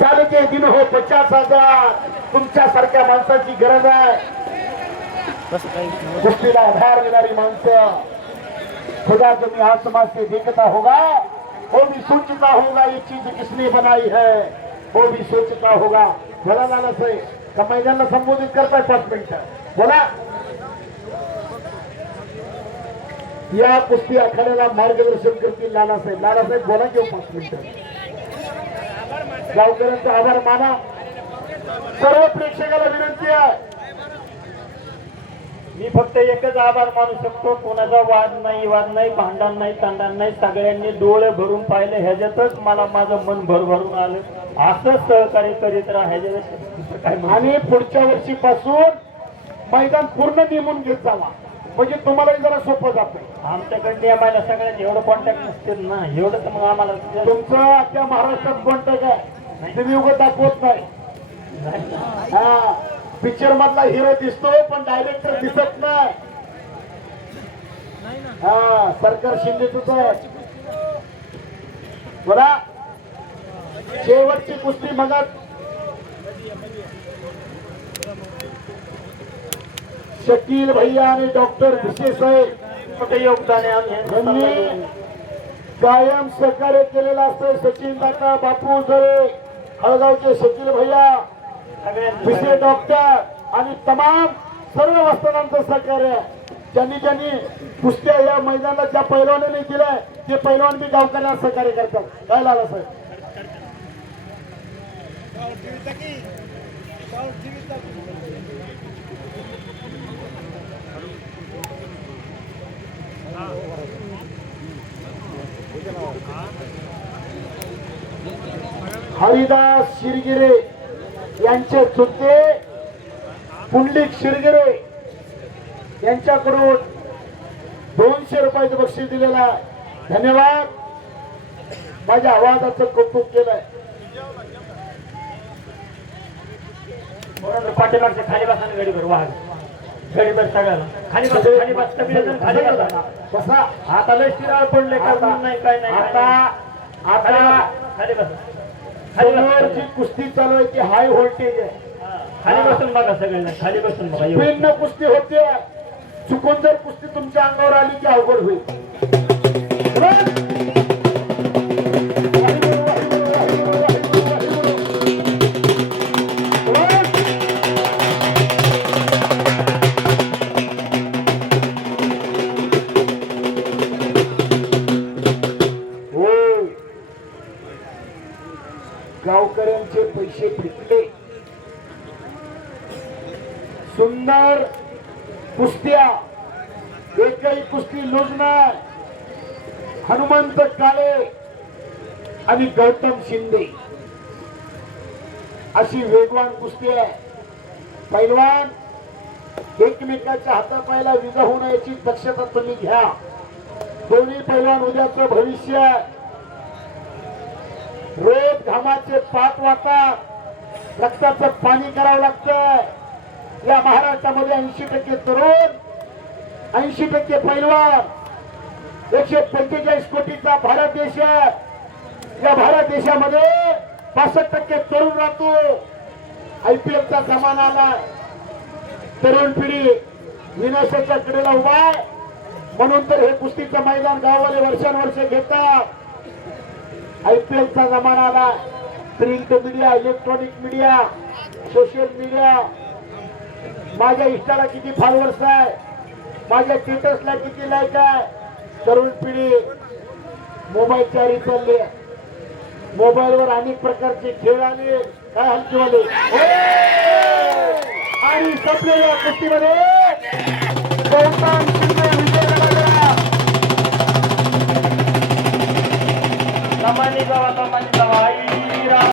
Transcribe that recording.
साल के दिन हो 50,000 तुमच्यासारख्या माणसाची गरज आहे. कुस्तीला आधार देणारी माणसं. खुदा तुम्ही हा समाज से देखता होगा, वो भी सोचता होगा ये चीज किसने बनाई है, वो भी सोचता होगा. बोला लाला साहेब, का मैदानाला संबोधित करताय 5 मिनिटं बोला. या कुस्ती आखाड्याला मार्गदर्शन करतील लालासाहेब. लालासाहेब बोला घेऊ 5 मिनिटं. गावकऱ्यांचा आभार माना. सर्व प्रेक्षकाला विनंती आहे. मी फक्त एकच आभार मानू शकतो. कोणाचा वाद नाही, भांडण नाही, तांडण नाही. सगळ्यांनी डोळे भरून पाहिलं, ह्याच्यातच मला माझं मन भरभरून आलं. असंच सहकार्य करीत राहा. आणि पुढच्या वर्षीपासून मैदान पूर्ण नेमून घेत जावा, म्हणजे तुम्हालाही जरा सोपं जातं. आमच्याकडे नियमायला सगळ्यांनी एवढं कॉन्टॅक्ट नसते ना, एवढं तर मग आम्हाला तुमचं अख्ख्या महाराष्ट्रात कॉन्टॅक्ट आहे, तुम्ही उगं दाखवत नाही. हा, पिक्चर मधला हिरो दिसतो पण डायरेक्टर दिसत नाही. हा, सरकार शिंदेच आहे. बघा शेवटची कुस्ती मगात शकील भैया आणि डॉक्टर भिसे साहेब मोठे योगदान आहे. यांनी कायम सहकार्य केलेलं असतं. सचिन काका, बापू जळे, हळगावचे शकील भैया, भिसे डॉक्टर आणि तमाम सर्व वस्तांचं सहकार्य. ज्यांनी ज्यांनी कुस्त्या या मैदानाला ज्या पैलवानाने दिलाय ते पैलवान बी गावकऱ्यांना सहकार्य करतात. काय लाला साहेब? हरिदास शिरगिरे यांचे चुलते पुंडलिक शिरगिरे यांच्याकडून 200 रुपयाचं बक्षीस दिलेलं आहे. धन्यवाद. माझ्या आवाजाचं कौतुक केलंय. पाठीमागच्या खाली बसा ना, गाडीवर वाहन गाडीवर सगळ्याला खाली बस, खाली बस, खाली बसा. बसा. आता लय शिराळ पडले का नाही, काय नाही. आता खाली बस, समोरची कुस्ती चालू आहे ती हाय व्होल्टेज आहे. खाली बसून बघा सगळे, खाली बसून बघा. भिन्न कुस्ती होते. चुकून जर कुस्ती तुमच्या अंगावर आली की अवघड होईल. गावकऱ्यांचे पैसे फिटले. सुंदर कुस्त्या, एकही कुस्ती लूज नाही. हनुमंत काळे आणि गौतम शिंदे अशी वेगवान कुस्ती आहे. पैलवान एकमेकाच्या हातापायला विजा होऊ नयेची दक्षता तुम्ही घ्या. दोन्ही पैलवान उद्याचं भविष्य. रोज घामाचे पात वाहतात, रक्ताचं पाणी करावं लागतं. या महाराष्ट्रामध्ये 80% तरुण, 80% पैलवान, 145 कोटीचा भारत देश आहे. या भारत देशामध्ये 65% तरुण राहतो. IPLचा जमाना आला. तरुण पिढी विनाशाच्या कडेला उभा आहे. म्हणून तर हे कुस्तीचं मैदान गाववाले वर्षानुवर्ष घेतात. IPLचा जमाना आला. Print media, electronic media, social media. माझ्या इंस्टाला किती फॉलोअर्स आहे, माझ्या स्टेटसला किती लाईक आहे. तरुण पिढी मोबाईलच्या आरी चालली. मोबाईलवर अनेक प्रकारचे खेळ आले. काय हलकीवाले आणि संपलेल्या कुस्तीमध्ये